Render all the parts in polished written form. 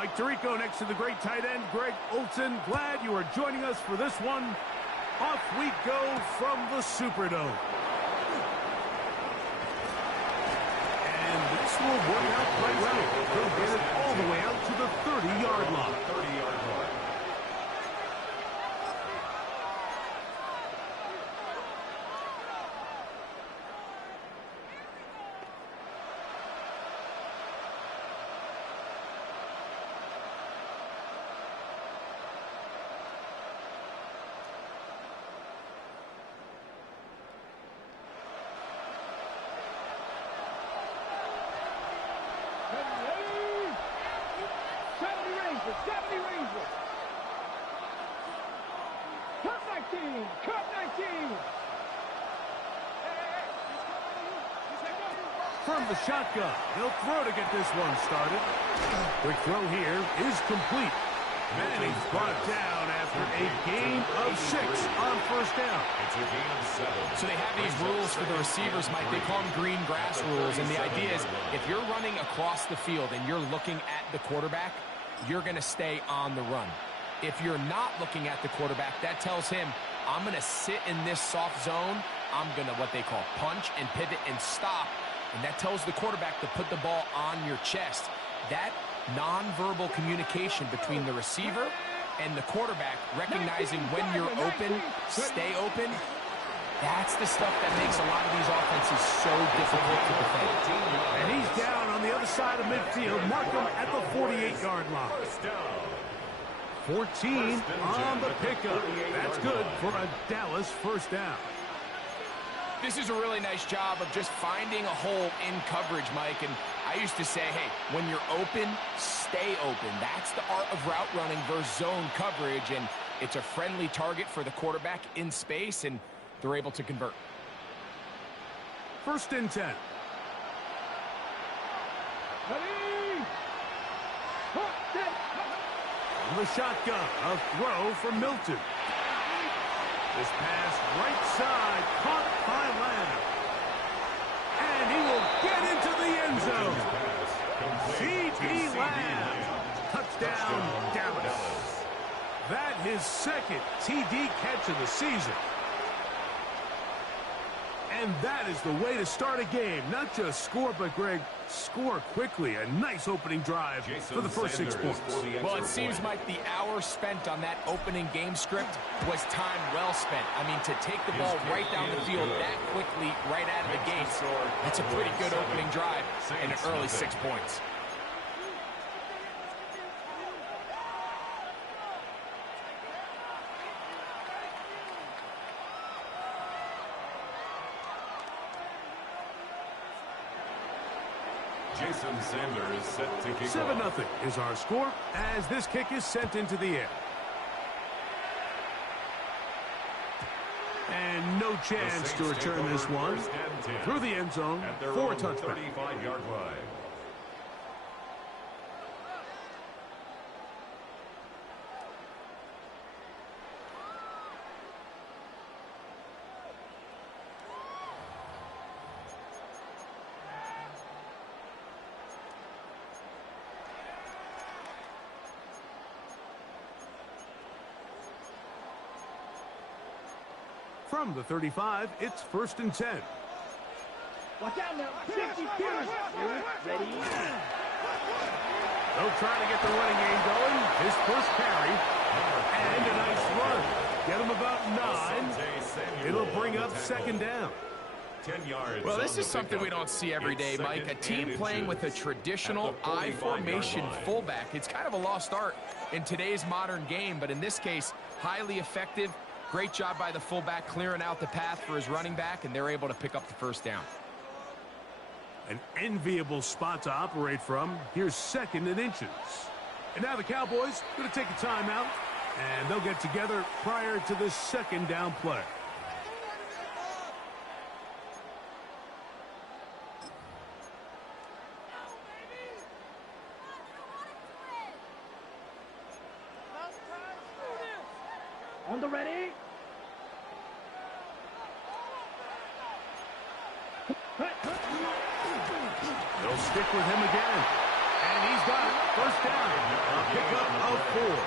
Mike Tirico next to the great tight end, Greg Olson. Glad you are joining us for this one. Off we go from the Superdome. And this will work out quite well. He'll get it all the way out to the 30-yard line. From the shotgun, he'll throw to get this one started. Quick throw here is complete. And he's brought down after a gain of 6 on first down. It's a gain of 7. So they have these rules for the receivers, Mike. They call them green grass rules. And the idea is if you're running across the field and you're looking at the quarterback, you're going to stay on the run. If you're not looking at the quarterback, that tells him, I'm going to sit in this soft zone. I'm going to what they call punch and pivot and stop. And that tells the quarterback to put the ball on your chest. That nonverbal communication between the receiver and the quarterback, recognizing when you're open, stay open, that's the stuff that makes a lot of these offenses so difficult to defend. And he's down on the other side of midfield. Mark him at the 48-yard line. 14 on the pickup. That's good for a Dallas first down. This is a really nice job of just finding a hole in coverage, Mike. And I used to say, hey, when you're open, stay open. That's the art of route running versus zone coverage. And it's a friendly target for the quarterback in space, and they're able to convert. First and 10. On the shotgun, a throw from Milton. This pass right side, caught by Lamb. And he will get into the end zone. C.D. Lamb. Touchdown, Dallas. That his second TD catch of the season. And that is the way to start a game. Not just score, but, Greg, score quickly. A nice opening drive for the first 6 points. Well, it seems like the hour spent on that opening game script was time well spent. I mean, to take the ball right down the field that quickly, right out of the gates, that's a pretty good opening drive and an early 6 points. Jason Sanders set to kick 7-0 off. is our score as this kick is sent into the air. And no chance to return this one through the end zone for a touchback. 35-yard line. From the 35, it's first and 10. Watch out now. 62. Ready? They'll try to get the running game going. His first carry. And a nice run. Get him about 9. It'll bring up second down. 10 yards. Well, this is something we don't see every day, Mike. A team playing with a traditional I formation fullback. It's kind of a lost art in today's modern game, but in this case, highly effective. Great job by the fullback clearing out the path for his running back, and they're able to pick up the first down. An enviable spot to operate from. Here's second and inches. And now the Cowboys going to take a timeout, and they'll get together prior to this second down play. On the ready. They'll stick with him again. And he's got it. First down. A pickup of 4.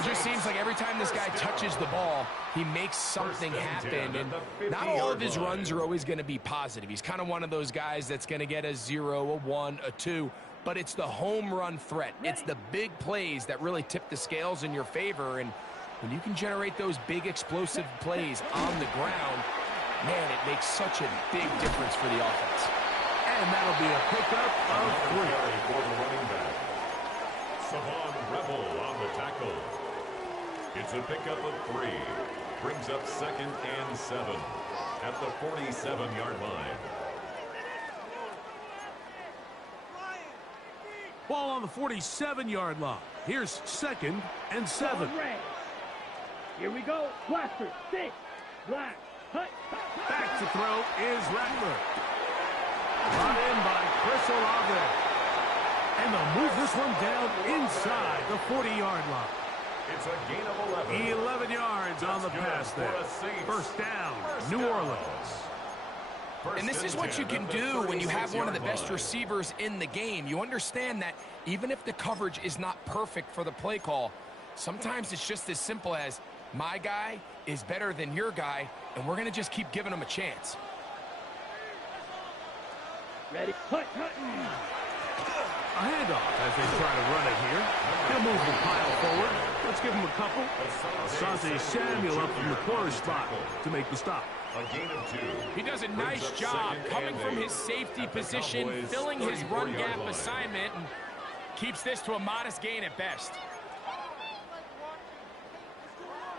It just seems like every time this guy touches the ball, he makes something happen. And not all of his runs are always going to be positive. He's kind of one of those guys that's going to get a 0, a 1, a 2. But it's the home run threat. It's the big plays that really tip the scales in your favor. And when you can generate those big explosive plays on the ground, man, it makes such a big difference for the offense. And that'll be a pickup of 3. For the running back. Savon Rebel on the tackle. It's a pickup of 3. Brings up 2nd and 7 at the 47-yard line. Ball on the 47-yard line. Here's 2nd and 7. Here we go. Blaster, 6, black, hut. Back to throw is Rattler. Brought in by Chris Olave. And they'll move this one down inside the 40-yard line. It's a gain of 11. 11 yards on the pass there. First down, New Orleans. And this is what you can do when you have one of the best receivers in the game. You understand that even if the coverage is not perfect for the play call, sometimes it's just as simple as my guy is better than your guy, and we're going to just keep giving him a chance. Ready, hut, hut. A handoff as they try to run it here. He'll move the pile forward. Let's give him a couple. Asante Samuel up from the corner spot to make the stop. A gain of 2. He does a nice job coming from his safety position, filling his run gap assignment, and keeps this to a modest gain at best.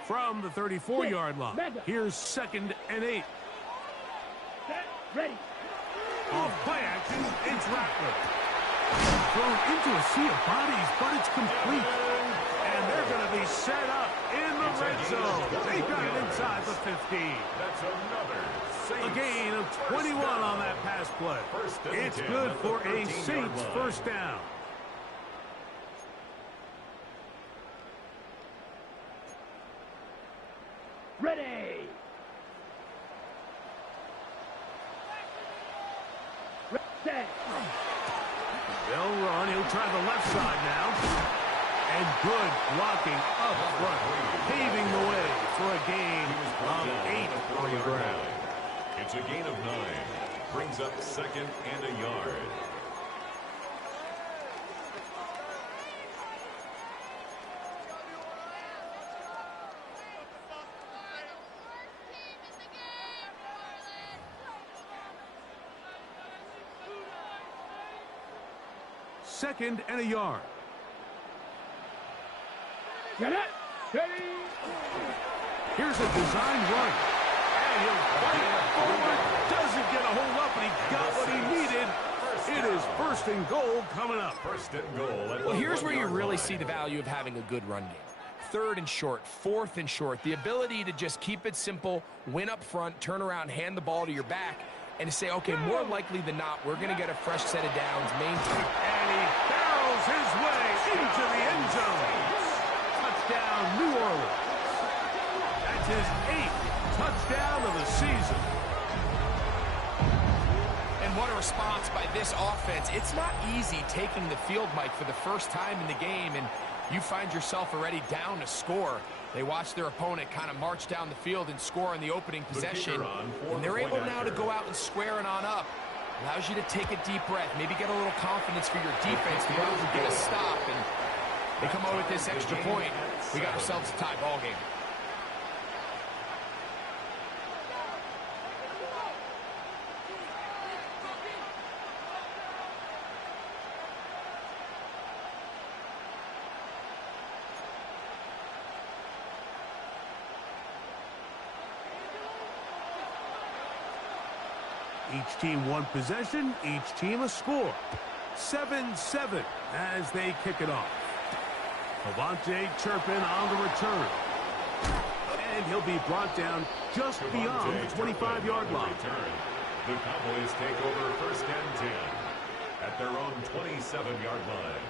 From the 34-yard line, here's 2nd and 8. Set, ready. Off play action, it's Rattler. Thrown into a sea of bodies, but it's complete. And they're going to be set up in the red zone. They got it inside the 15. That's another A gain of 21 on that pass play. It's good for a Saints first down. Ready. Set. They'll run. He'll try the left side now. And good blocking up front, paving the way for a gain of 8 on the ground. It's a gain of 9. Brings up 2nd and a yard. Second and a yard. Get it. Ready. Here's a design run. And he'll fight forward. Doesn't get a hold up, but he got what he needed. It is 1st and goal coming up. 1st and goal. Well, here's where you really see the value of having a good run game. 3rd and short, 4th and short. The ability to just keep it simple, win up front, turn around, hand the ball to your back, and to say, okay, more likely than not, we're going to get a fresh set of downs, maintain. And he barrels his way into the end zone. Touchdown, New Orleans. That's his 8th touchdown of the season. And what a response by this offense. It's not easy taking the field, Mike, for the first time in the game, and you find yourself already down to score. They watch their opponent kind of march down the field and score in the opening possession, and they're able now to go out and square it on up. Allows you to take a deep breath, maybe get a little confidence for your defense to go out and get a stop, and they come out with this extra point. We got ourselves a tie ball game. Each team one possession, each team a score. 7-7 as they kick it off. Avante Turpin on the return. And he'll be brought down just beyond the 25-yard line. The Cowboys take over 1st and 10 at their own 27-yard line.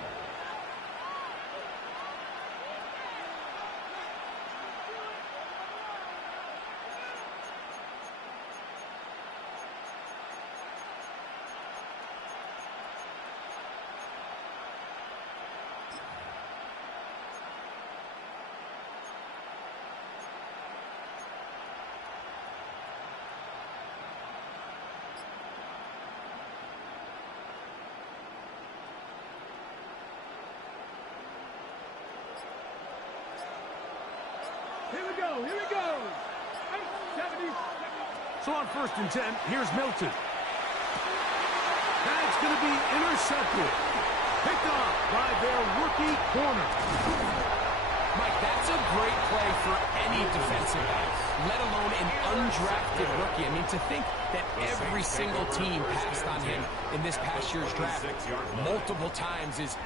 go. Here we go. 70. So on 1st and 10, here's Milton. That's going to be intercepted. Picked off by their rookie corner. Mike, that's a great play for any defensive back, let alone an undrafted rookie. I mean, to think that every single team passed on him in this past year's draft multiple times is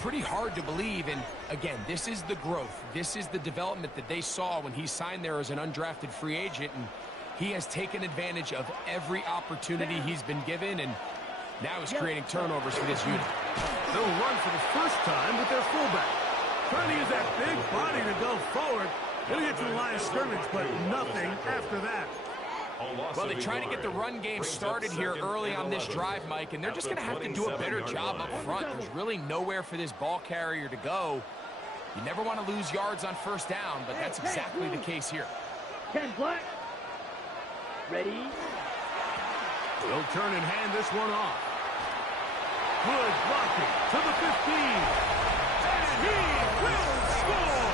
pretty hard to believe. And again, this is the growth. This is the development that they saw when he signed there as an undrafted free agent. And he has taken advantage of every opportunity he's been given, and now he's creating turnovers for this unit. They'll run for the first time with their fullback. Trying to use that big body to go forward. He'll get to the line of scrimmage, but nothing after that. Well, they try to get the run game started here early on this drive, Mike, and they're just going to have to do a better job up front. There's really nowhere for this ball carrier to go. You never want to lose yards on 1st down, but that's exactly the case here. 10 black. Ready? They'll turn and hand this one off. Good blocking to the 15. And he will score!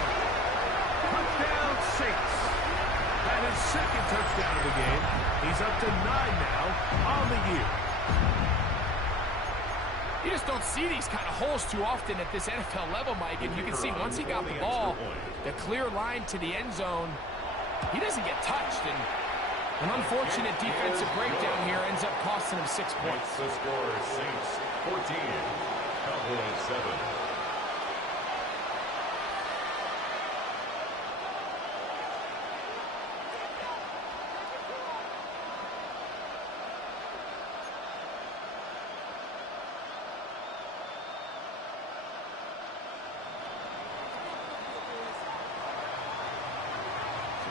Touchdown Saints. That is 2nd touchdown of the game. He's up to 9 now on the year. You just don't see these kind of holes too often at this NFL level, Mike. And you can see once he got the ball, the clear line to the end zone, he doesn't get touched. And an unfortunate defensive breakdown here ends up costing him 6 points. The score is Saints 14, Cowboys 7.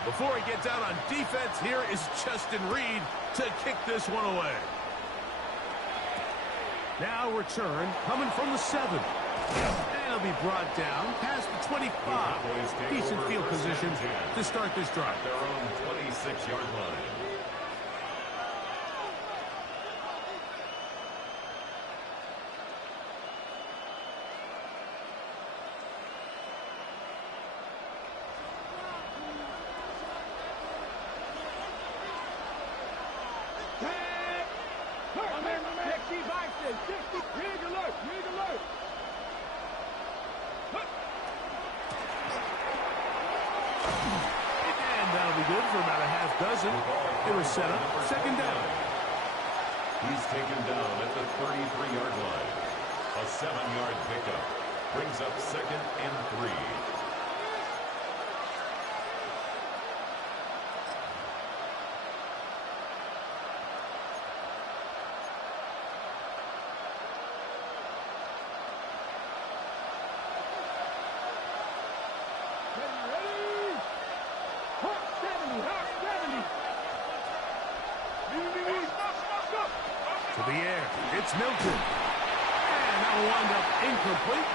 Before he gets out on defense, here is Justin Reed to kick this one away. Now return coming from the 7. And he'll be brought down past the 25. Decent field position to start this drive. Their own 26-yard line. Good for about a half dozen. It was set up 2nd down. He's taken down at the 33-yard line. A 7-yard pickup brings up 2nd and 3. To the air, it's Milton. And that will wind up incomplete.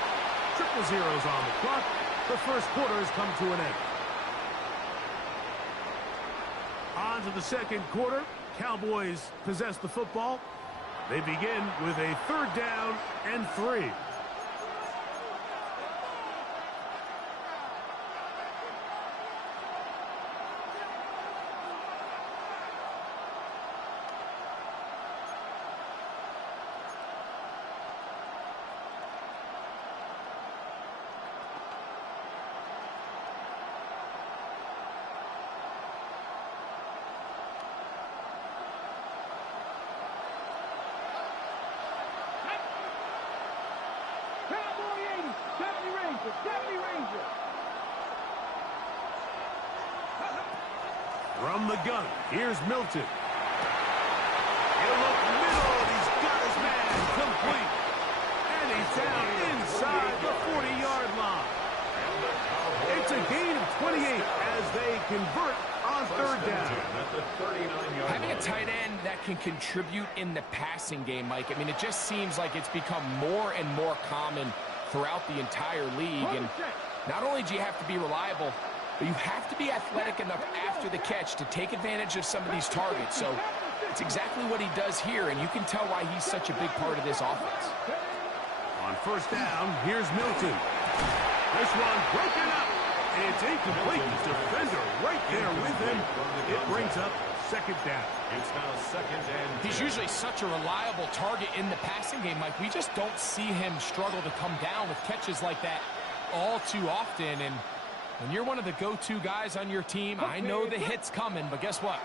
0-0s on the clock. The 1st quarter has come to an end. On to the 2nd quarter. Cowboys possess the football. They begin with a 3rd down and 3. From the gun, here's Milton. He'll look middle, and he's got his man complete. And he's down inside the 40-yard line. It's a gain of 28 as they convert on 3rd down. Having a tight end that can contribute in the passing game, Mike, I mean, it just seems like it's become more and more common throughout the entire league. And not only do you have to be reliable, but you have to be athletic enough after the catch to take advantage of some of these targets. So it's exactly what he does here, and you can tell why he's such a big part of this offense. On 1st down, here's Milton. This one broken up, It's incomplete. The defender right there with him. It brings up second down. It's now second and 10. He's usually such a reliable target in the passing game, Mike. We just don't see him struggle to come down with catches like that all too often. And when you're one of the go-to guys on your team, I know the hit's coming, but guess what?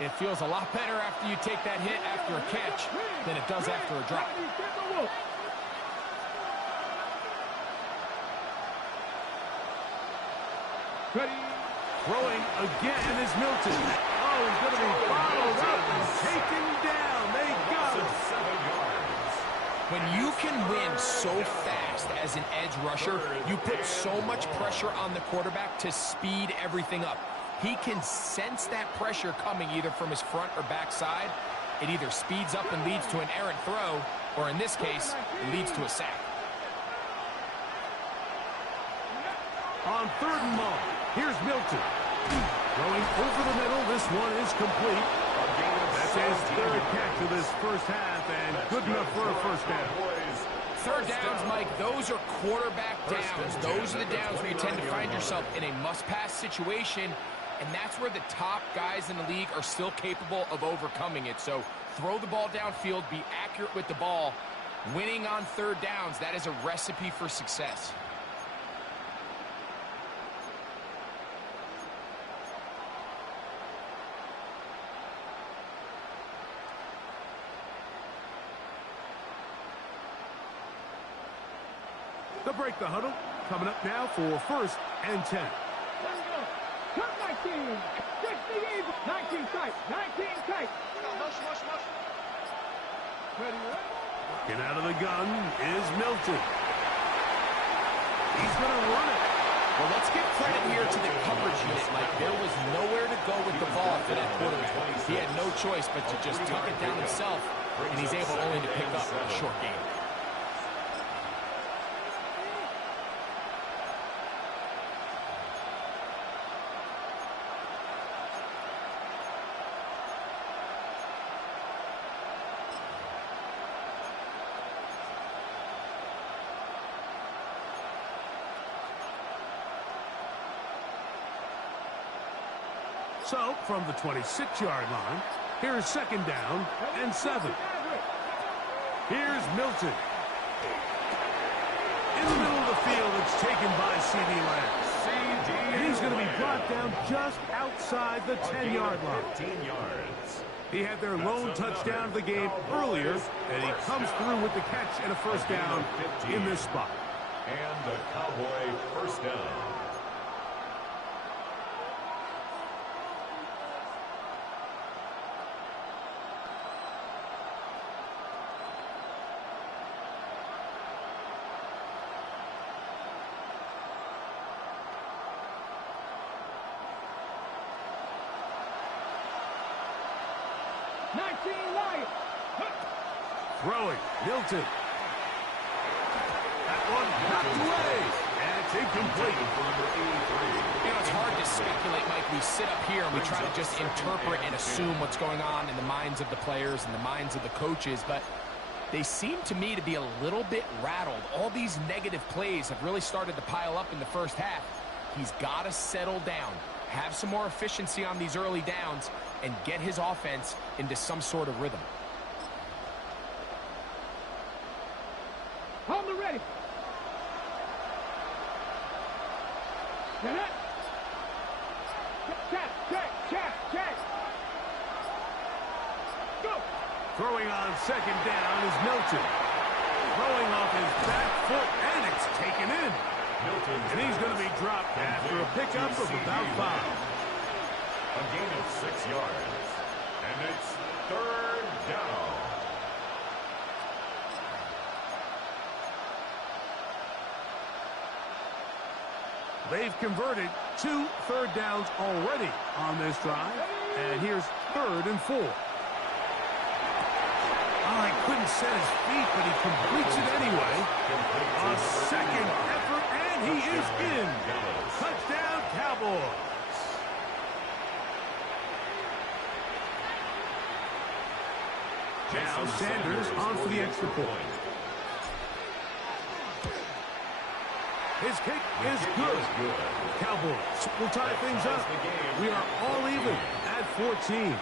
It feels a lot better after you take that hit after a catch than it does after a drop. Ready. Throwing again is Milton. Oh, he's going to be followed up and taken down. They got him. 7 yards. When you can win so fast as an edge rusher, you put so much pressure on the quarterback to speed everything up. He can sense that pressure coming either from his front or back side. It either speeds up and leads to an errant throw, or in this case, it leads to a sack. On 3rd and long, here's Milton. Going over the middle, this one is complete. That's his 3rd catch of this first half, and good enough for a first down. 3rd downs, Mike, those are quarterback downs. Those are the downs where you tend to find yourself in a must-pass situation, and that's where the top guys in the league are still capable of overcoming it. So throw the ball downfield, be accurate with the ball. Winning on 3rd downs, that is a recipe for success. They'll break the huddle. Coming up now for 1st and 10. Cut 19. 19 tight. 19 tight. Get out of the gun is Milton. He's going to run it. Well, let's give credit here to the coverage unit, Mike. There was nowhere to go with the ball for that quarterback. He had no choice but to just tuck it down himself, and he's able only to pick up a short gain. So, from the 26-yard line, here's 2nd down and 7. Here's Milton. In the middle of the field, it's taken by C.D. Lamb. And he's going to be brought down just outside the 10-yard line. 15 yards. He had their lone touchdown of the game earlier, and he comes through with the catch and a first down in this spot. And the Cowboy first down. Throwing, Milton. That one knocked away, and it's incomplete. You know, it's hard to speculate, Mike. We sit up here and we try to just interpret and assume what's going on in the minds of the players and the minds of the coaches, but they seem to me to be a little bit rattled. All these negative plays have really started to pile up in the first half. He's got to settle down, have some more efficiency on these early downs, and get his offense into some sort of rhythm. On the ready. Check. Go. Throwing on 2nd down is Milton. Throwing off his back foot, and it's taken in. And he's going to be dropped after a pickup of about 5. A gain of 6 yards. And it's 3rd down. They've converted 2 third downs already on this drive. And here's 3rd and 4. Oh, he couldn't set his feet, but he completes it anyway. A 2nd effort, and he is in. Touchdown, Cowboys. Now Sanders on for the extra point. His kick is good. Cowboys will tie things up. We are all even at 14.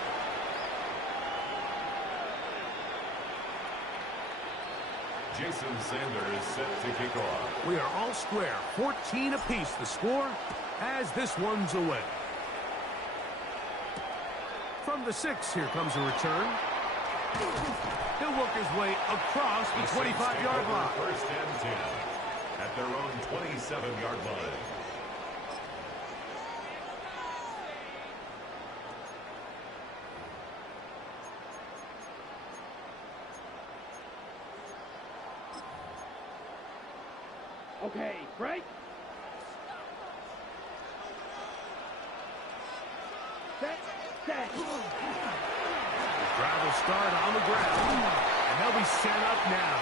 Jason Sanders set to kick off. We are all square. 14 apiece the score as this one's away. From the 6, here comes a return. He'll work his way across the 25-yard line. First and 10 at their own 27-yard line. Okay, break. Set. Drive will start on the ground, and they'll be set up now.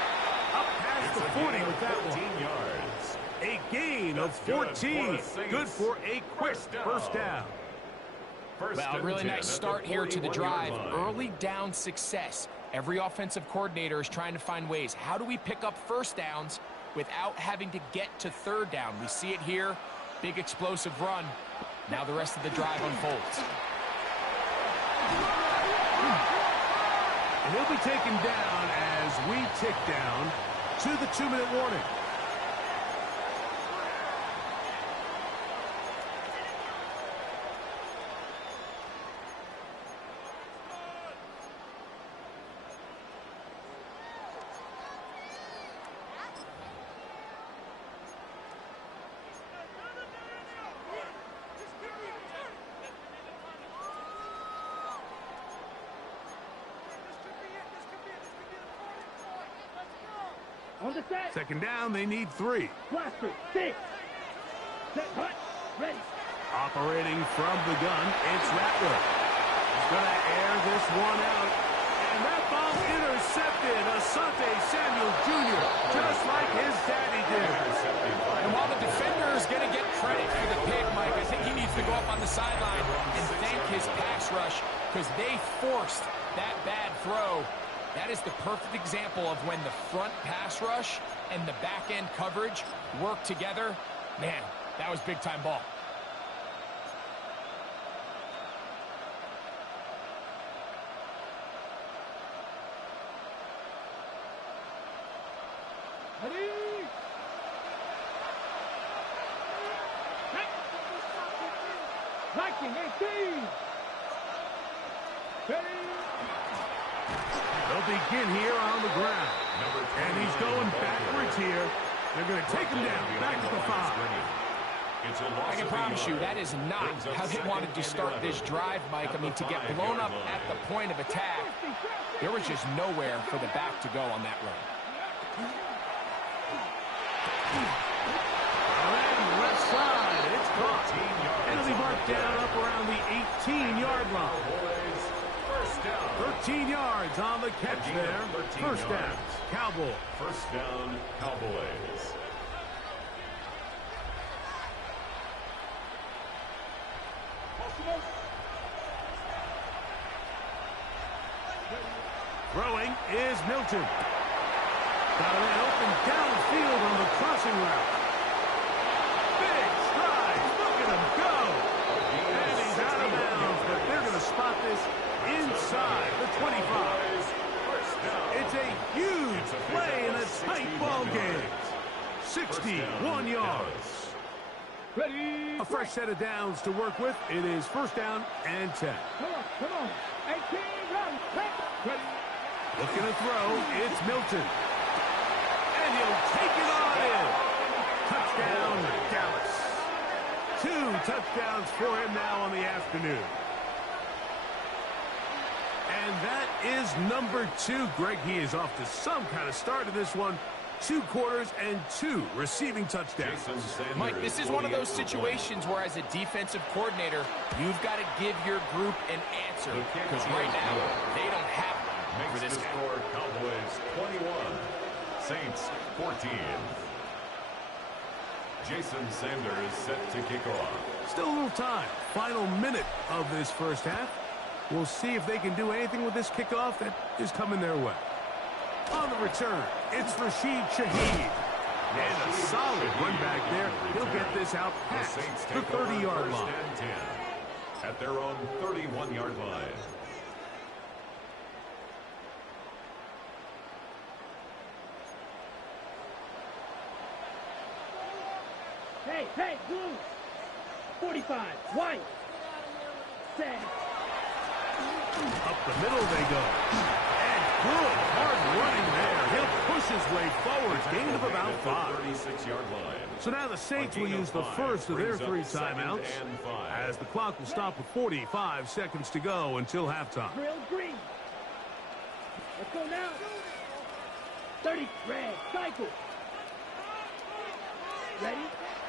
Up past the 40 with that 14 one. yards. A gain of 14. Good for a quick first down. Well, really nice start here to the drive. Early down success. Every offensive coordinator is trying to find ways. How do we pick up first downs without having to get to third down? We see it here. Big explosive run. Now the rest of the drive unfolds. And he'll be taken down as we tick down to the 2-minute warning. On the set. Second down, they need 3. Blaster. 6. Set. Hut. Ready. Operating from the gun, it's Rattler. He's going to air this one out. And that ball intercepted. Asante Samuel Jr., just like his daddy did. And while the defender is going to get credit for the pick, Mike, I think he needs to go up on the sideline and thank his pass rush because they forced that bad throw. That is the perfect example of when the front pass rush and the back end coverage work together. Man, that was big time ball. Ready. Viking 18. Ready. They'll begin here on the ground. And he's going backwards here. They're going to take him down, back to the 5. I can promise you that is not how they wanted to start this drive, Mike. I mean, to get blown up at the point of attack, there was just nowhere for the back to go on that run. And left side, it's caught. It'll be marked down up around the 18-yard line. 13 yards on the catch there. First down, Cowboys. First down, Cowboys. Throwing is Milton. Got a man open downfield on the crossing route. Big stride. Look at him go. And he's out of bounds, but they're going to spot this inside the 25. It's a huge play in a tight ball game. 61 yards. Ready. A fresh set of downs to work with. It is first down and 10. Come on. 18, run. Ready. Looking to throw, it's Milton. And he'll take it on in. Touchdown, Dallas. 2 touchdowns for him now on the afternoon. And that is number 2. Greg, he is off to some kind of start in this one. 2 quarters and 2 receiving touchdowns. Mike, this is one of those situations where as a defensive coordinator, you've got to give your group an answer. Because right now, they don't have one for this score. Cowboys 21, Saints 14. Jason Sanders set to kick off. Still a little time. Final minute of this first half. We'll see if they can do anything with this kickoff that is coming their way. On the return, it's Rashid Shaheed. And a solid run back there. He'll get this out past the 30-yard line. At their own 31-yard line. Hey, blue. 45, white. Set. Up the middle they go. And good, hard running there. He'll push his way forward. Gain of about 5. 36-yard line. So now the Saints will use the first of their 3 timeouts as the clock will stop with 45 seconds to go until halftime. Drill green. Let's go now. 30, red, cycle. Ready?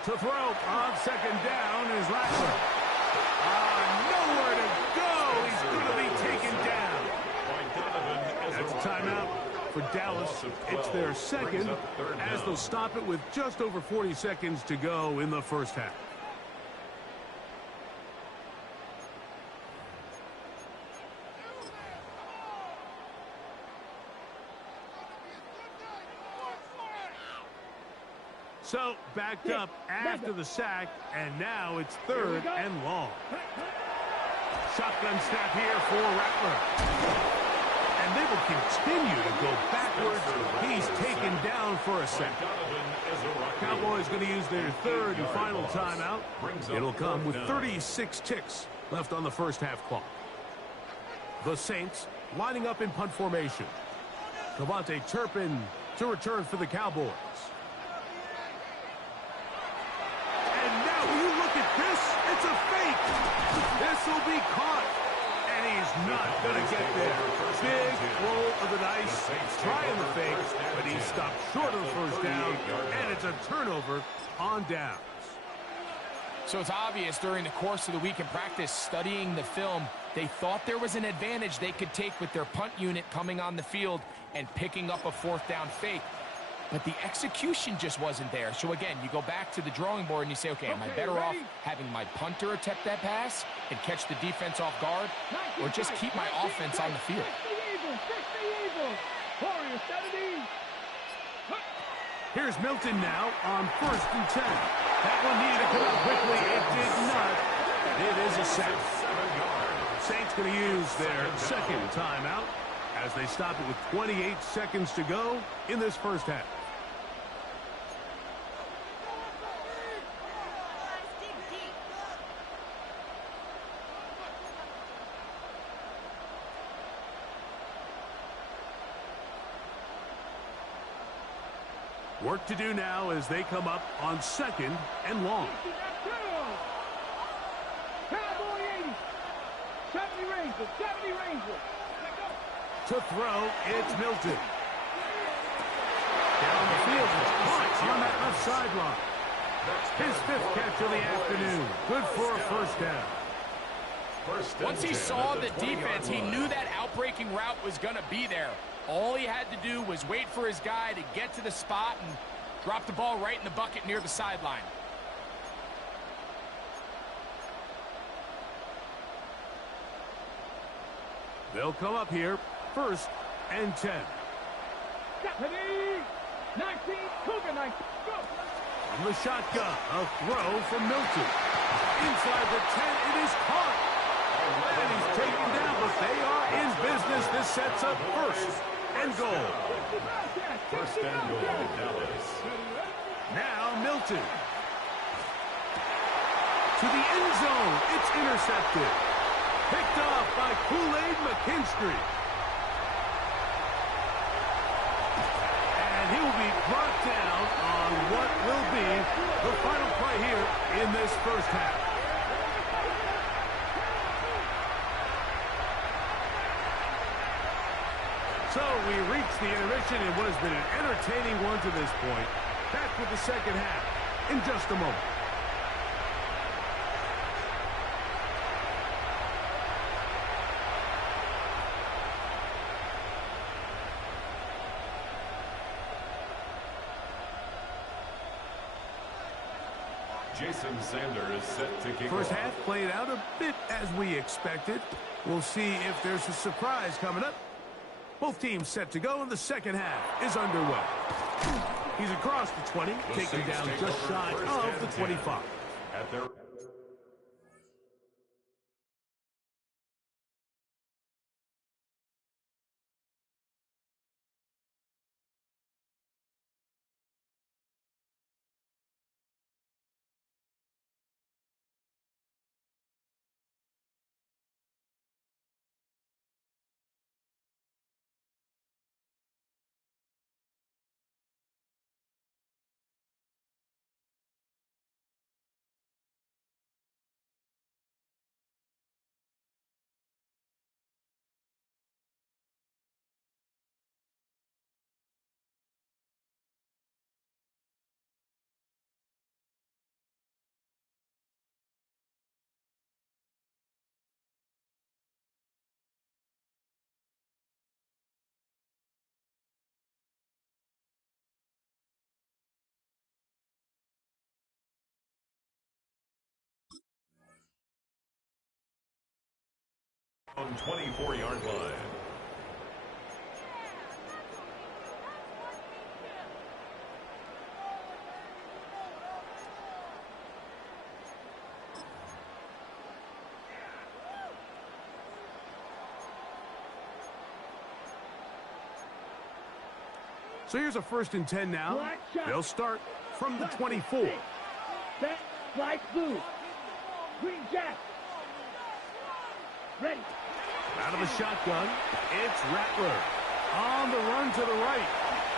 To throw on second down is Rattler. Nowhere to go. He's going to be taken down. That's a timeout for Dallas. It's their second as they'll stop it with just over 40 seconds to go in the first half. So, backed up after the sack, and now it's 3rd and long. Shotgun snap here for Rattler. And they will continue to go backwards. He's taken down for a sack. Cowboys going to use their 3rd and final timeout. It'll come with 36 ticks left on the first half clock. The Saints lining up in punt formation. Devontae Turpin to return for the Cowboys. It's a fake. This will be caught. And he's not going to get there. Big roll of the dice. Trying the fake, but he stopped short of the first down. And it's a turnover on downs. So it's obvious during the course of the week in practice, studying the film, they thought there was an advantage they could take with their punt unit coming on the field and picking up a 4th down fake. But the execution just wasn't there. So, again, you go back to the drawing board and you say, okay, am I better off having my punter attempt that pass and catch the defense off guard, or just keep my offense on the field? Here's Milton now on 1st and 10. That one needed to come out quickly. It did not. It is a sack. Saints going to use their 2nd timeout as they stop it with 28 seconds to go in this first half. Work to do now as they come up on 2nd and long. Cowboy 80. 70 Rangers. 70 Rangers. To throw, it's Milton. Down the field, it's caught on that left sideline. His 5th catch of the afternoon. Good for a first down. Once he saw the defense, he knew that outbreaking route was going to be there. All he had to do was wait for his guy to get to the spot and drop the ball right in the bucket near the sideline. They'll come up here, 1st and 10. 19, Cougar 19, go! From the shotgun, a throw from Milton. Inside the 10, it is caught. And he's taken down, but they are in business. This sets up 1st and goal. 1st and goal, Dallas. Now Milton. To the end zone, it's intercepted. Picked off by Kool-Aid McKinstry. And he will be brought down on what will be the final play here in this first half. So we reach the intermission in what has been an entertaining one to this point. Back with the second half in just a moment. Jason Sanders set to kick First off. half played out a bit as we expected. We'll see if there's a surprise coming up. Both teams set to go, and the second half is underway. He's across the 20, taken down just shy of the 25. At their on 24-yard line. So here's a 1st and 10 now. They'll start from the 24. Set, fly blue. Green jack. Ready. Out of the shotgun, it's Rattler. On the run to the right.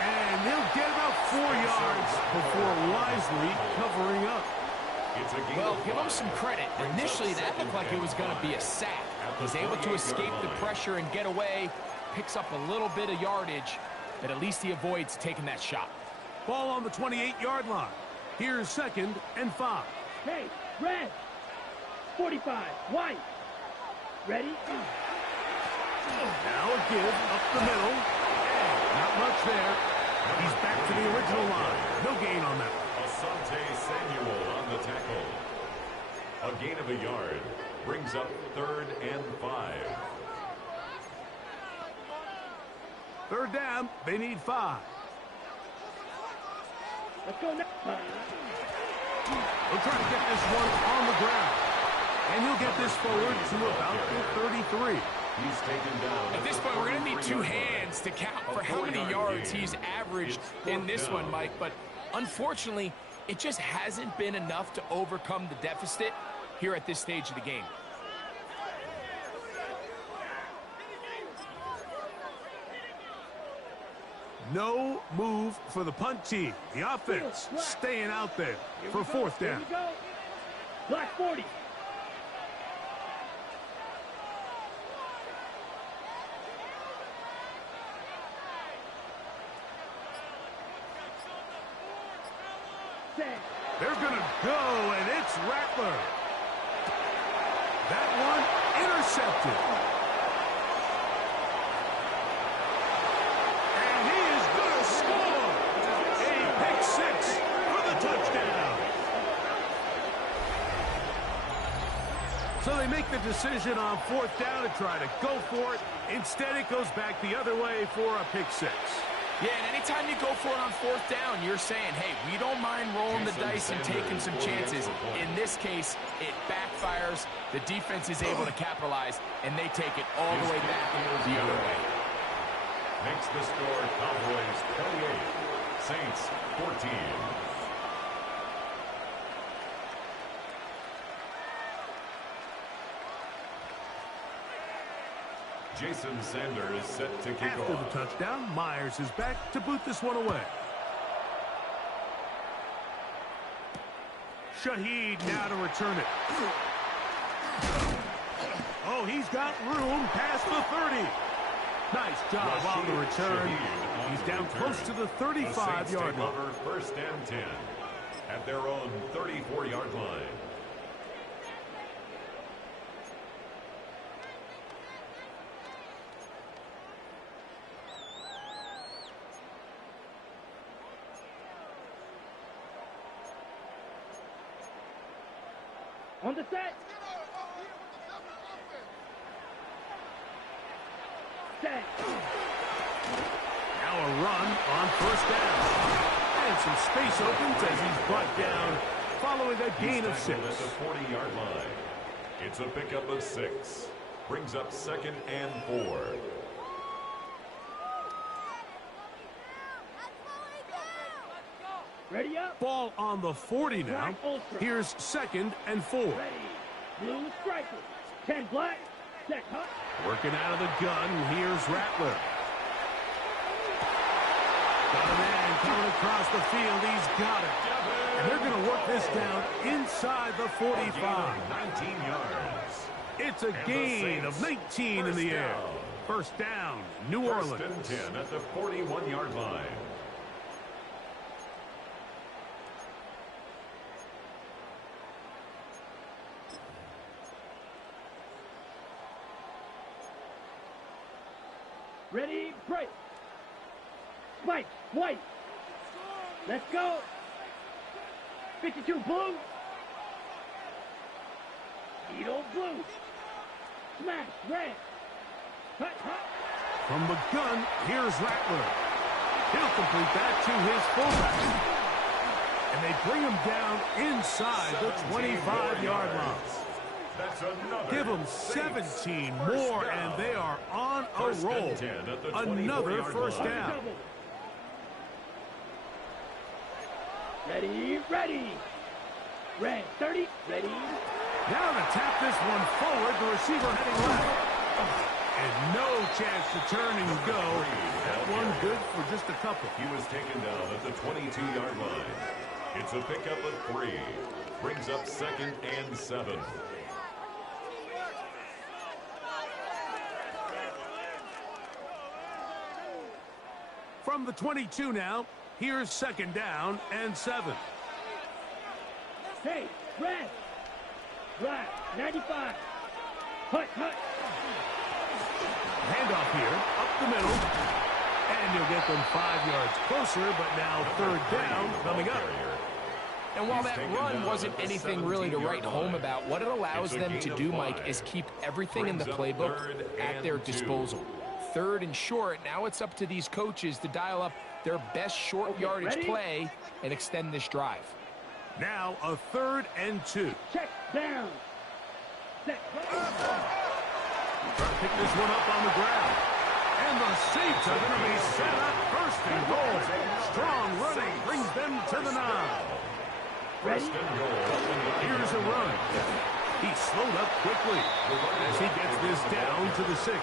And he'll get about 4 yards before wisely covering up. Well, give him some credit. Initially, that looked like it was going to be a sack. He's able to escape the pressure and get away. Picks up a little bit of yardage, but at least he avoids taking that shot. Ball on the 28-yard line. Here's 2nd and 5. Hey, red. 45, white. Ready? Now a give up the middle. Not much there. He's back to the original line. No gain on that. Asante Samuel on the tackle. A gain of a yard brings up 3rd and 5. 3rd down, they need 5. Let's go now. He'll try to get this one on the ground. And he'll get this forward to about the 33. He's taken down. At this point, we're going to need 2 hands to count for how many yards he's averaged in this one, Mike. But unfortunately, it just hasn't been enough to overcome the deficit here at this stage of the game. No move for the punt team. The offense staying out there for 4th down. Black 40. They're going to go, and it's Rattler. That one intercepted. And he is going to score. A pick 6 for the touchdown. So they make the decision on 4th down to try to go for it. Instead, it goes back the other way for a pick 6. Yeah, and anytime you go for it on 4th down, you're saying, hey, we don't mind rolling the dice and taking some chances. In this case, it backfires. The defense is able to capitalize, and they take it all the way back the other way. Makes the score Cowboys 28, Saints 14. Jason Sanders set to kick After off. the touchdown, Myers is back to boot this one away. Shaheed now to return it. Oh, he's got room past the 30. Nice job on the return. He's down close to the 35-yard line. 1st and 10 at their own 34-yard line. On the set. Set. Now a run on 1st down. And And some space opens as he's brought down following a gain of 6. At the 40-yard line. It's a pickup of 6. Brings up 2nd and 4. Ready up. Ball on the 40 now. Here's 2nd and 4. Ready. Blue striker. 10 black. Set hut. Working out of the gun. Here's Rattler. Got a man coming across the field. He's got it. And they're going to work this down inside the 45. 19 yards. It's a gain of 19 in the air. First down, New Orleans. First and 10 at the 41-yard line. Ready, break. Spike, white. Let's go. 52 blue. Needle blue. Smash, red. Hut, hut. From the gun, here's Rattler. He'll complete that to his fullback. And they bring him down inside the 25-yard line. That's another. Give them 17 more, and they are on a roll. Another first down. Ready, ready. Red, 30, ready. Now to tap this one forward, the receiver heading left. And no chance to turn and go. That one good for just a couple. He was taken down at the 22-yard line. It's a pickup of 3. Brings up 2nd and 7. From the 22 now, here's 2nd down and 7. Hey, red. Black, 95. Hut, hut. Handoff here, up the middle. And you'll get them 5 yards closer, but now 3rd down coming up. And while that run wasn't anything really to write home about, what it allows them to do, Mike, is keep everything in the playbook at their disposal. 3rd and short, now it's up to these coaches to dial up their best short yardage play and extend this drive. Now a 3rd and 2. Check down. Set. Trying to pick this one up on the ground. And the Saints are going to be set up 1st and goal. Strong running brings them to the 9. First and goal. Here's a run. He slowed up quickly as he gets this down to the 6.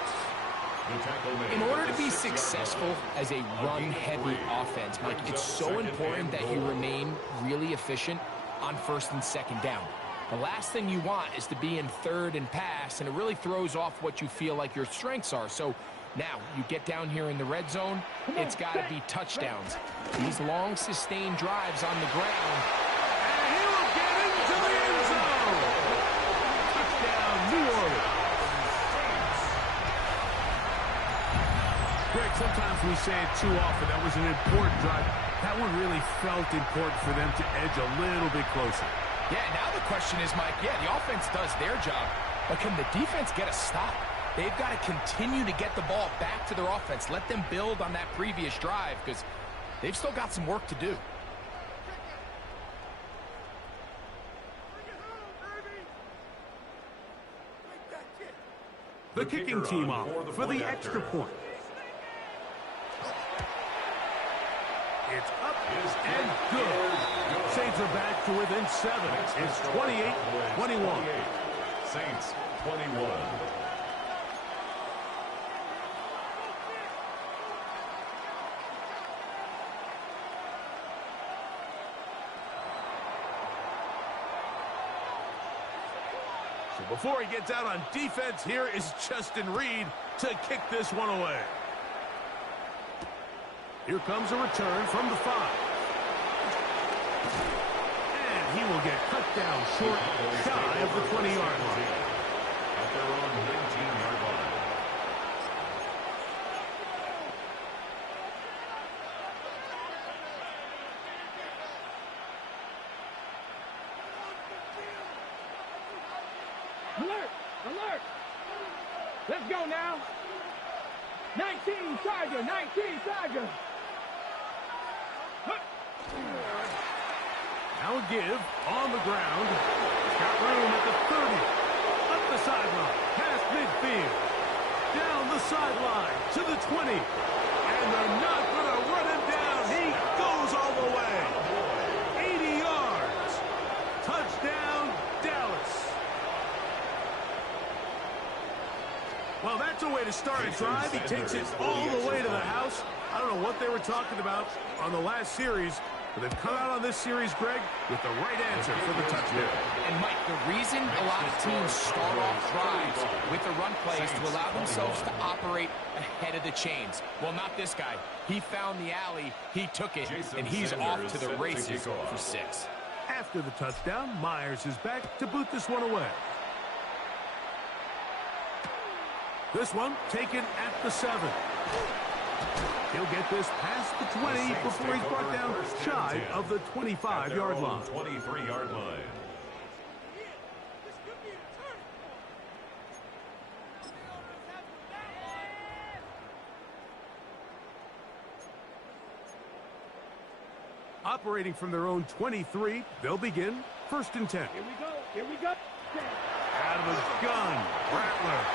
In order to be successful as a run-heavy offense, Mike, it's so important that you remain really efficient on 1st and 2nd down. The last thing you want is to be in 3rd and pass, and it really throws off what you feel like your strengths are. So now you get down here in the red zone, it's got to be touchdowns. These long, sustained drives on the ground. And he will get into the end zone. Touchdown, New Orleans. Greg, sometimes we say it too often. That was an important drive. That one really felt important for them to edge a little bit closer. Yeah, now the question is, Mike, yeah, the offense does their job, but can the defense get a stop? They've got to continue to get the ball back to their offense. Let them build on that previous drive because they've still got some work to do. The kicking team off for the extra point. It's up and good. Saints are back to within 7. It's 28-21. Saints 21. So before he gets out on defense, here is Justin Reed to kick this one away. Here comes a return from the 5. And he will get cut down short, shy of the 20-yard line. At their own 19-yard line. Alert! Alert! Let's go now. 19 Charger, 19 Charger. Now a give on the ground. He's got room at the 30. Up the sideline, past midfield. Down the sideline to the 20. And they're not going to run him down. He goes all the way. 80 yards. Touchdown, Dallas. Well, that's a way to start a drive. He takes it all the way to the house. I don't know what they were talking about on the last series, but they've come out on this series, Greg, with the right answer for the touchdown. And, Mike, the reason a lot of teams start off drives with the run play is to allow themselves to operate ahead of the chains. Well, not this guy. He found the alley, he took it, and he's off to the races for 6. After the touchdown, Myers is back to boot this one away. This one taken at the 7. He'll get this past the 20 before he's brought down shy of the 25-yard line. 23-yard line. Operating from their own 23, they'll begin 1st and 10. Here we go. Here we go. Out of the gun, Rattler.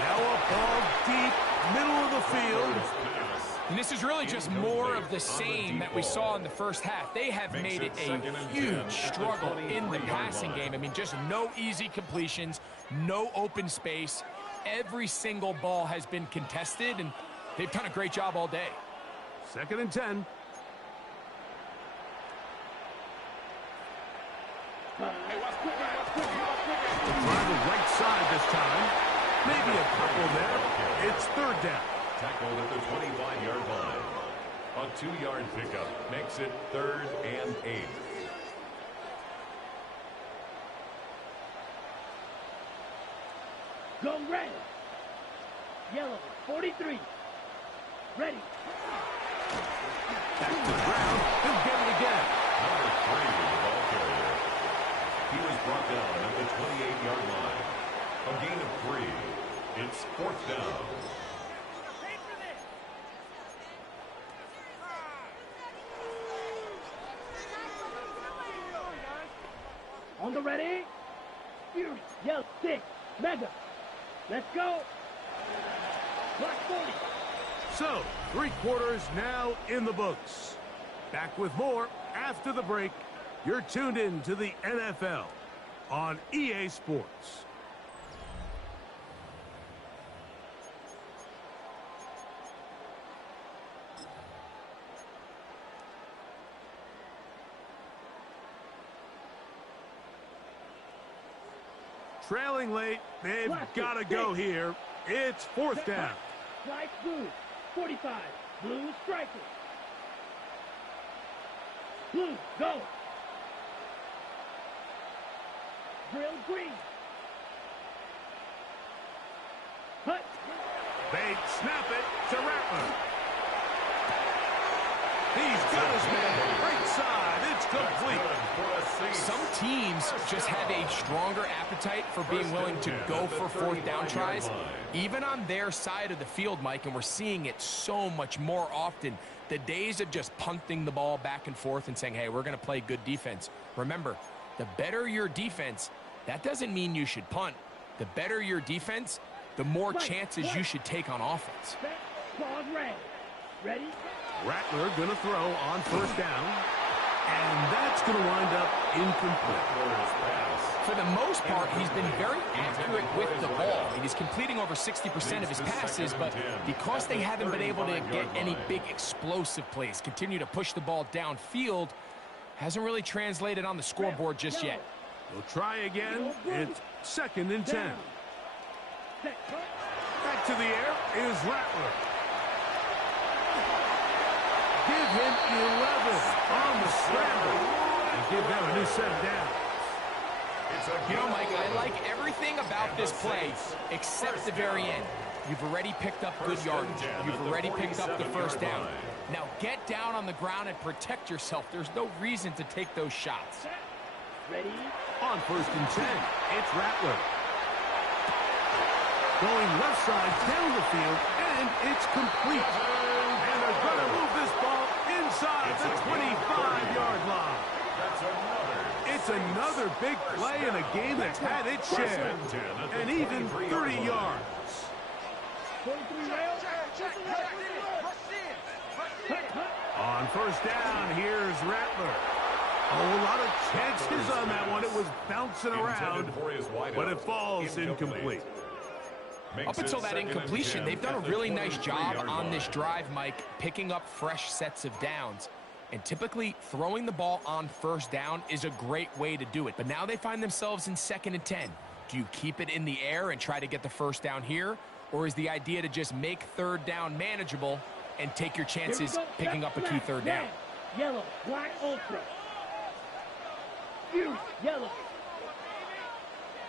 Now a ball deep, middle of the field. And this is really just more of the same that we saw in the first half. They have made it a huge struggle in the passing game. I mean, just no easy completions, no open space. Every single ball has been contested, and they've done a great job all day. 2nd and 10. Try the right side this time. Maybe a couple there. It's 3rd down. Tackled at the 25-yard line. A 2-yard pickup makes it 3rd and 8. Go red. Yellow, 43. Ready. Back to the ground. He'll get it again. Number 3 with the ball carrier. He was brought down at the 28-yard line. A gain of 3. It's 4th down. On the ready. Fury. Yellow, 6. Mega. Let's go. Black 40. So, 3 quarters now in the books. Back with more after the break. You're tuned in to the NFL on EA Sports. Trailing late, they've got to go here. It's 4th down. Flight blue, 45. Blue striker. Blue, go. Drill green. Hut. They snap it to Rattler. He's got his man. Right side. It's complete. Some teams just have a stronger appetite for being willing to go for 4th down tries, even on their side of the field, Mike, and we're seeing it so much more often. The days of just punting the ball back and forth and saying, hey, we're going to play good defense. Remember, the better your defense, that doesn't mean you should punt. The better your defense, the more chances you should take on offense. Pause red. Ready? Rattler going to throw on 1st down. And that's going to wind up incomplete. For the most part, he's been very accurate with the ball. He's completing over 60% of his passes, but because they haven't been able to get any big explosive plays, continue to push the ball downfield, hasn't really translated on the scoreboard just yet. We'll try again. It's 2nd and 10. Back to the air is Rattler. Give him 11 on the scramble and give them a new set of downs. You know, Mike, I like everything about this play except the very end. You've already picked up good yardage. You've already picked up the 1st down. Now get down on the ground and protect yourself. There's no reason to take those shots. Ready? On 1st and 10, it's Rattler. Going left side down the field, and it's complete. And they're going to move this ball inside the 25-yard line. It's another big play in a game that's had its share. And even 30 yards. On first down, here's Rattler. Oh, a lot of chances on that one. It was bouncing around, but it falls incomplete. Up until that incompletion, they've done a really nice job on this drive, Mike, picking up fresh sets of downs. And typically, throwing the ball on first down is a great way to do it. But now they find themselves in 2nd and 10. Do you keep it in the air and try to get the first down here? Or is the idea to just make 3rd down manageable and take your chances picking up a key 3rd down? Yellow, black, ultra. Fuse, yellow.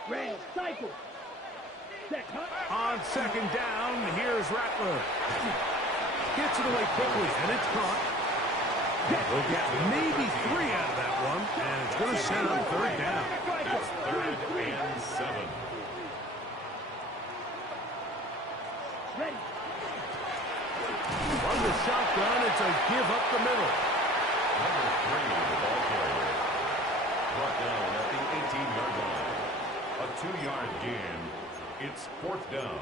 Red, cycle. Set, on 2nd down, here's Rattler. Gets it away quickly, and it's caught. They'll get maybe 3 out of that one, and it's going to set up 3rd down. It's 3rd and 7. Ready. From the shotgun, it's a give up the middle. Number 3, the ball carrier. Brought down at the 18-yard line. A 2-yard gain. It's 4th down.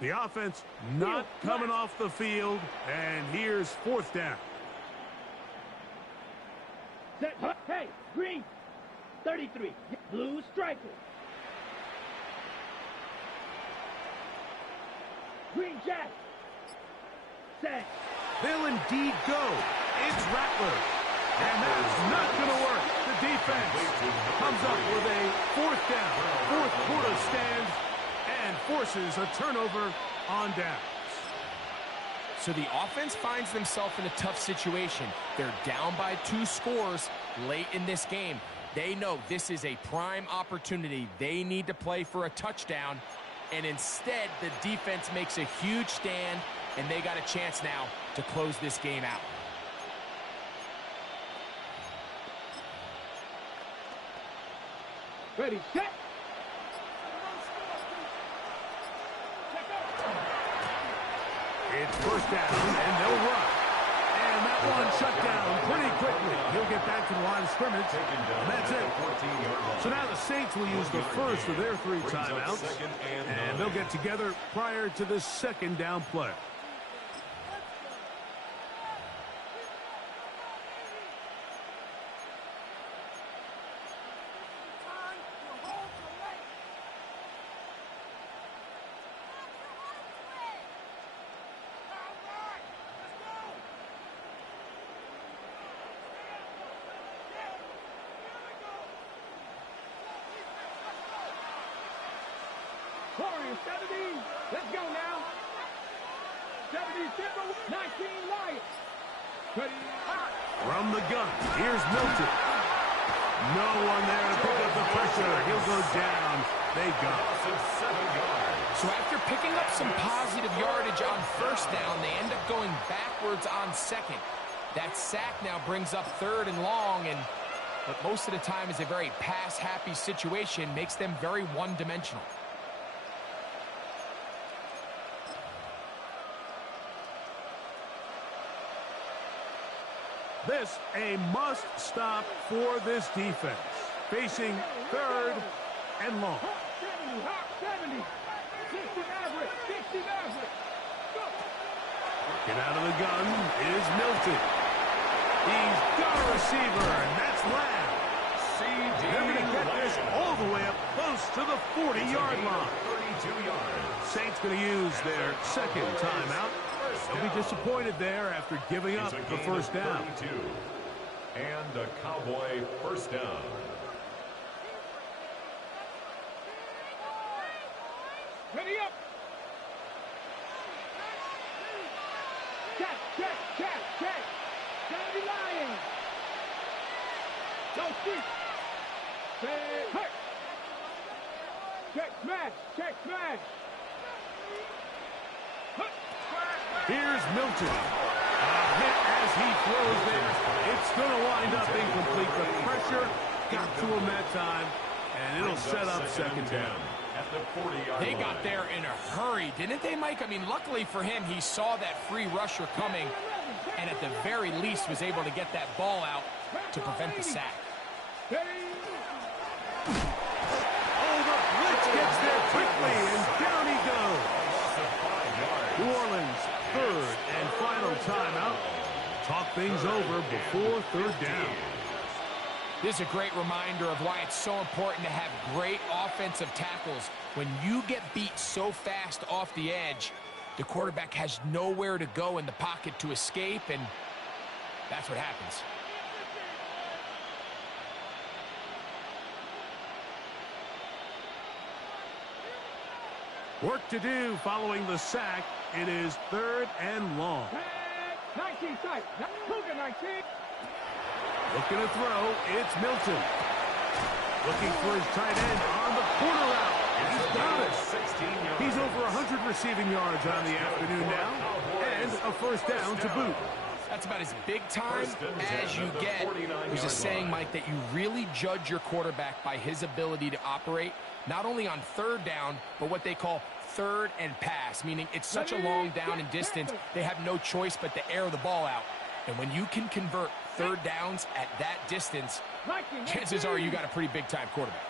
The offense not coming off the field, and here's 4th down. Set, hey, green. 33, blue striker. Green jack. Set. They'll indeed go. It's Rattler. And that's not going to work. The defense comes up with a 4th down. 4th quarter stands and forces a turnover on downs. So the offense finds themselves in a tough situation. They're down by 2 scores late in this game. They know this is a prime opportunity. They need to play for a touchdown. And instead, the defense makes a huge stand, and they got a chance now to close this game out. Ready, set. It's 1st down, and they'll run. And that one shut down pretty quickly. He'll get back to the line of scrimmage, and that's it. So now the Saints will use the first of their 3 timeouts, and they'll get together prior to the 2nd down play. Warriors, 70. Let's go now. 70 Timber, 19 Lions. Ready. From the gun, here's Milton. No one there to pick up the pressure. He'll go down. They got it. 7 yards. So after picking up some positive yardage on first down, they end up going backwards on 2nd. That sack now brings up 3rd and long, and what most of the time is a very pass-happy situation makes them very one-dimensional. This a must-stop for this defense. Facing 3rd and long. 70, 60 average, 60 average. Go. Get out of the gun is Milton. He's got a receiver, and that's Lamb. They're going to get this all the way up close to the 40-yard line. 32 yards. Saints going to use their 2nd timeout. They'll be disappointed there after giving up the first down. 32. And a Cowboy first down. Ready up. Check, check, check, check. 70 Lions. Go street. Hey. Check smash, check smash. Here's Milton. A hit as he throws there. It's going to wind up incomplete. The pressure got to him that time, and it'll set up 2nd down. at the 40-yard line. They got there in a hurry, didn't they, Mike? I mean, luckily for him, he saw that free rusher coming and at the very least was able to get that ball out to prevent the sack. Oh, the blitz gets there quickly, and down he goes. New Orleans, third and final timeout. Talk things over before third down. This is a great reminder of why it's so important to have great offensive tackles. When you get beat so fast off the edge, the quarterback has nowhere to go in the pocket to escape, and that's what happens. Work to do following the sack. It is third and long. 19 side. 19. Looking to throw. It's Milton. Looking for his tight end on the corner route. He's got it. He's over 100 receiving yards on the afternoon now. And a first down to boot. That's about as big time as you get. There's a saying, Mike, that you really judge your quarterback by his ability to operate, not only on third down, but what they call third and pass, meaning it's such a long down and distance, they have no choice but to air the ball out. And when you can convert third downs at that distance, chances are you got a pretty big-time quarterback.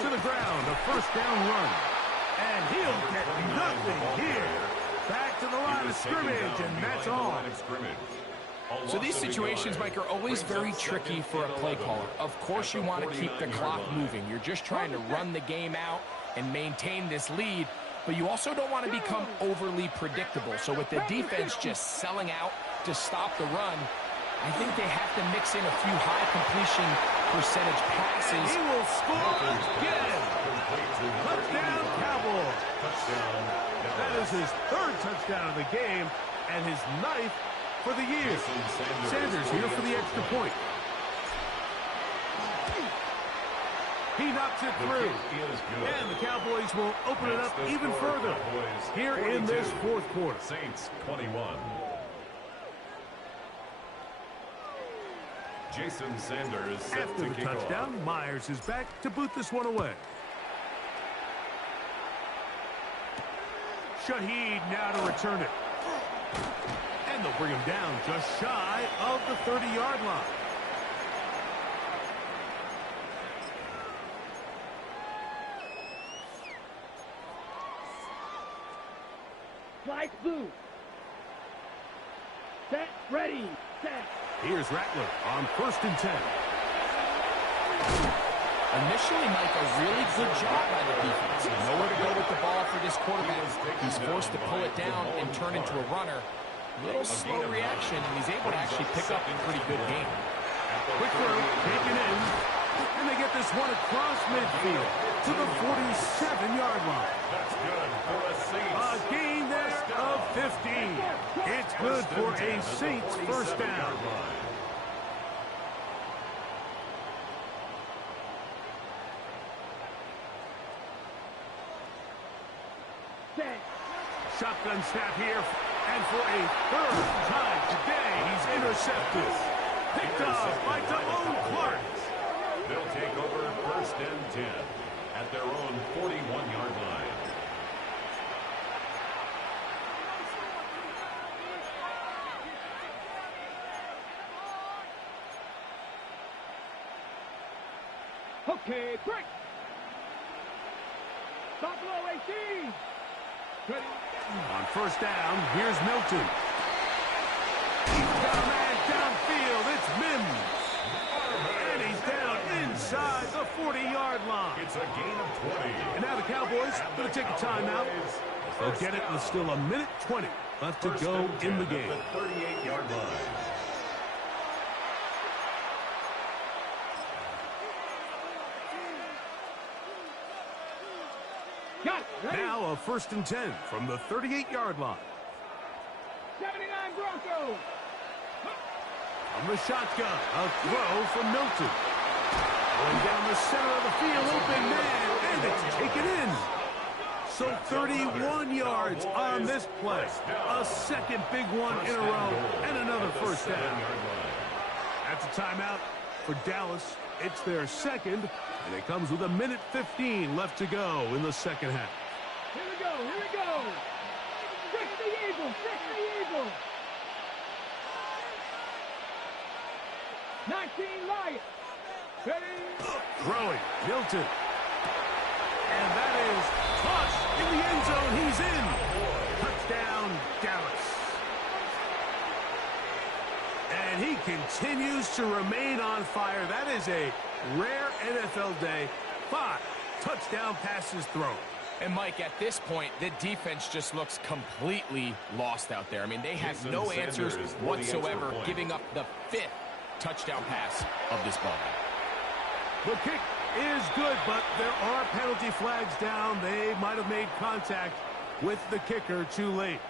To the ground, a first down run. And he'll get nothing here. Back to the line of scrimmage, and that's all. So these situations, Mike, are always very tricky for a play caller. Of course you want to keep the clock moving. You're just trying to run the game out and maintain this lead, but you also don't want to become overly predictable. So with the defense just selling out to stop the run, I think they have to mix in a few high completion percentage passes. He will score again. Touchdown, Cowboys. That is his third touchdown of the game and his ninth for the year. Sanders here for the extra point. He knocks it through. And the Cowboys will open it up even further here in this fourth quarter. Saints 21. Jason Sanders set After to the kick off. touchdown, Myers is back to boot this one away. Shaheed now to return it. And they'll bring him down just shy of the 30-yard line. Flight blue. Set, ready, set. Here's Rattler on first and 10. Initially, Mike, a really good job by the defense. Nowhere to go with the ball for this quarterback. He's forced to pull it down and turn into a runner. Little slow reaction, and he's able to actually pick up a pretty good game. Quick throw, taken in, and they get this one across midfield to the 47-yard line. That's good for a Saints. A gain there of 15. It's good for a Saints first down. Set. Shotgun snap here, and for a third time today, he's intercepted. Picked off by Damone Clark. They'll take over first and 10 at their own 41-yard line. Okay, break. Buffalo AC. Ready. On first down, here's Milton. He's got a man downfield. It's Mims. And he's down inside the 40-yard line. It's a gain of 20. And now the Cowboys going to take a timeout. They'll get it with still a minute 20 left to go in the game. At the 38-yard line. Got it. Ready. Now a first and 10 from the 38-yard line. 79 Broncos. From the shotgun, a throw from Milton. Going down the center of the field, open man, and it's taken in. So 31 yards on this play. A second big one in a row, and another first down. That's a timeout for Dallas. It's their second, and it comes with 1:15 left to go in the second half. Here we go, here we go. Fix the Eagle, fix the Eagle. 19 Lions. Ready? Throwing, Milton. And that is tossed in the end zone. He's in. Touchdown, Dallas. And he continues to remain on fire. That is a rare NFL day. 5 touchdown passes thrown. And, Mike, at this point, the defense just looks completely lost out there. I mean, they have no answers whatsoever, giving up the 5th touchdown pass of this ball game. The kick is good, but there are penalty flags down. They might have made contact with the kicker too late.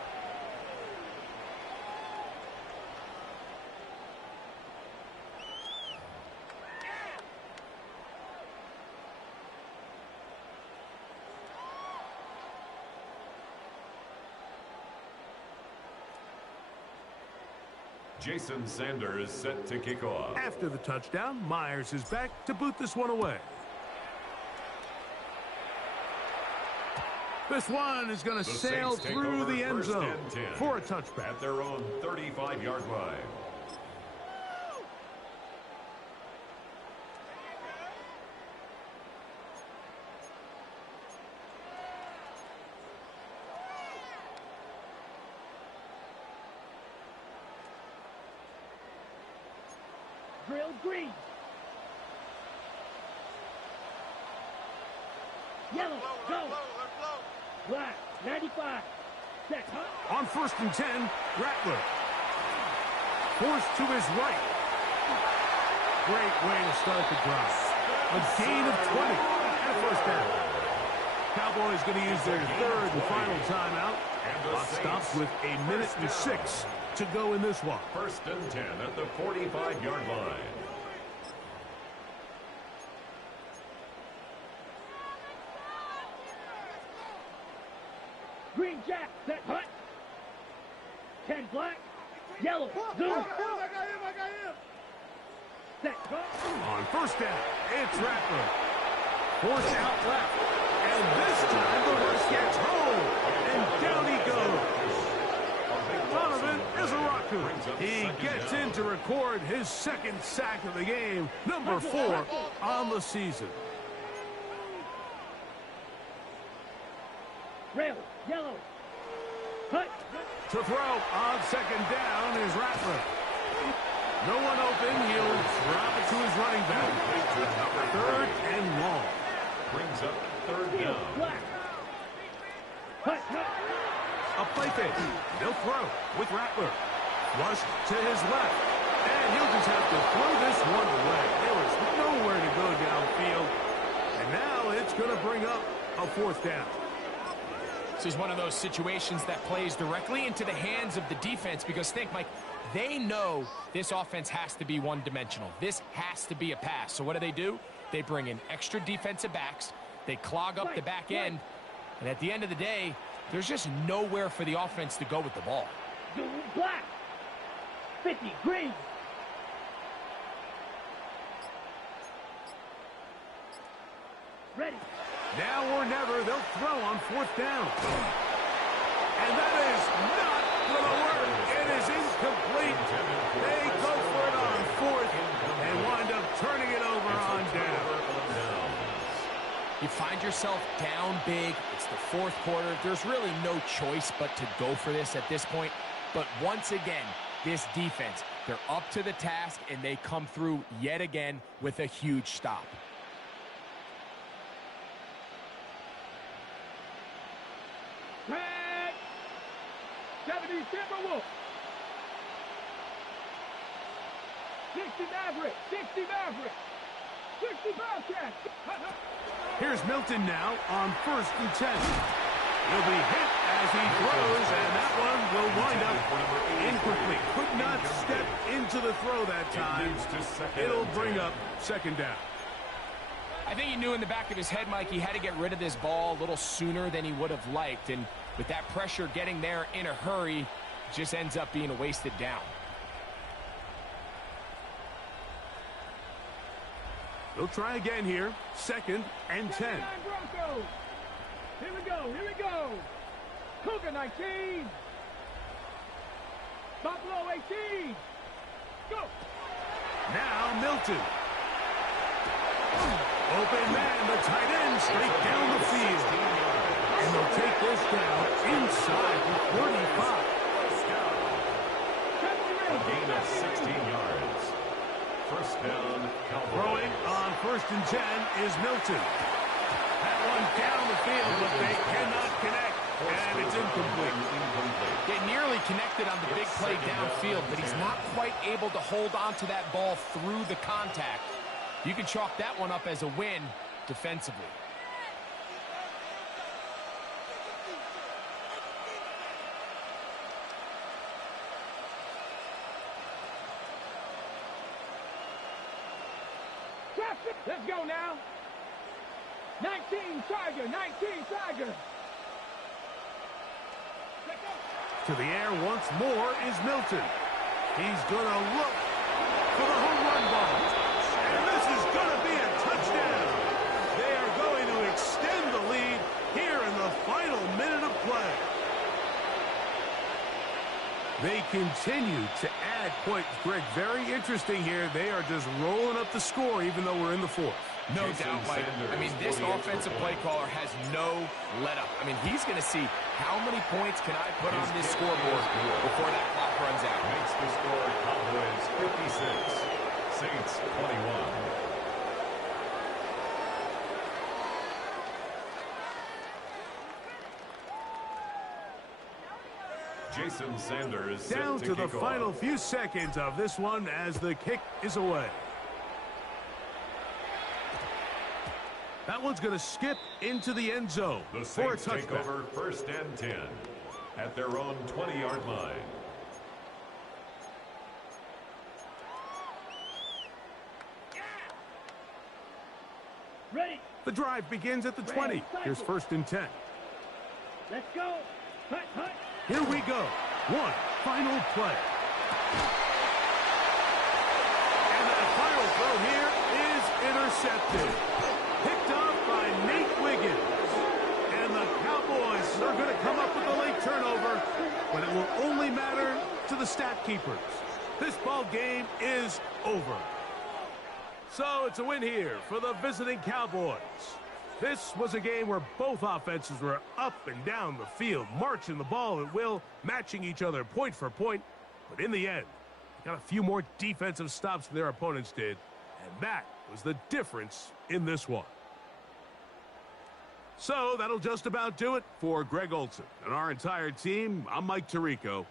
Jason Sanders set to kick off. After the touchdown, Myers is back to boot this one away. This one is going to sail through the end zone for a touchback. At their own 35-yard line. Drill green. Yellow, go. Black, 95. Set, huh? On 1st and 10, Rattler. Forced to his right. Great way to start the drive. A gain of 20 and a first down. Cowboys going to use their 3rd and final timeout. Clock stops with 1:06 to go in this one. 1st and 10 at the 45-yard line. Green jack, set, hut. 10 black, yellow, zoom. Set, hut. On 1st down, it's Rattler. Forced out left. And this time the rush gets home. And down he goes. Donovan is a rocker. He gets in to record his 2nd sack of the game. Number 4 on the season. Rail, yellow. Hut. To throw on 2nd down is Rattler. No one open. He'll drop it to his running back. 3rd and long. Brings up 3rd down. Black. Hut, hut. A play fake. They'll throw with Rattler. Flush to his left. And he'll just have to throw this one away. There was nowhere to go downfield. And now it's going to bring up a 4th down. This is one of those situations that plays directly into the hands of the defense because think, Mike, they know this offense has to be one-dimensional. This has to be a pass. So what do? They bring in extra defensive backs. They clog up the back end. And at the end of the day, there's just nowhere for the offense to go with the ball. Zoom black. 50 green. Ready. Now or never, they'll throw on 4th down. And that is not going to work. It is incomplete. They go for it on 4th and wind up turning it over on down. You find yourself down big. It's the 4th quarter. There's really no choice but to go for this at this point. But once again, this defense, they're up to the task, and they come through yet again with a huge stop. Red. 70 Timberwolves. 60 Maverick. 60 Maverick. 60 Bobcats. Here's Milton now on 1st and 10. He'll be hit as he throws, and that one will wind up incomplete. Could not step into the throw that time. It'll bring up 2nd down. I think he knew in the back of his head, Mike, he had to get rid of this ball a little sooner than he would have liked. And with that pressure getting there in a hurry, it just ends up being a wasted down. They'll try again here. 2nd and 10. Broncos. Here we go. Here we go. Cougar 19. Buffalo 18. Go. Now Milton. Open man, the tight end, straight down the field. And they'll take this down inside the 35. A gain of 16 yards. First down, Cowboys. Throwing on 1st and 10 is Milton. That one down the field, but they cannot connect. And it's incomplete. They nearly connected on the big play downfield, but he's not quite able to hold on to that ball through the contact. You can chalk that one up as a win defensively. Let's go now. 19 Tiger, 19 Tiger. To the air once more is Milton. He's going to look for the home run ball. And this is going to be a touchdown. They are going to extend the lead here in the final minute of play. They continue to add points. Greg, very interesting here. They are just rolling up the score even though we're in the 4th. No doubt, Mike. I mean, this offensive play caller has no let up. I mean, he's going to see how many points can I put on this scoreboard before that clock runs out. Makes the score Cowboys 56, Saints 21. Jason Sanders down set to the kick final off. few seconds of this one as the kick is away. That one's going to skip into the end zone The for a Saints take touchdown. over 1st and 10 at their own 20-yard line. Ready. The drive begins at the 20. Here's 1st and 10. Let's go. Hut, hut. Here we go. One final play. And that final throw here is intercepted. Picked off by Nate Wiggins. And the Cowboys are going to come up with a late turnover, but it will only matter to the stat keepers. This ball game is over. So it's a win here for the visiting Cowboys. This was a game where both offenses were up and down the field, marching the ball at will, matching each other point for point. But in the end, they got a few more defensive stops than their opponents did, and that was the difference in this one. So that'll just about do it for Greg Olson and our entire team. I'm Mike Tirico.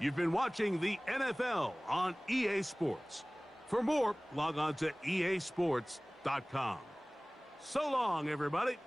You've been watching the NFL on EA Sports. For more, log on to easports.com. So long, everybody.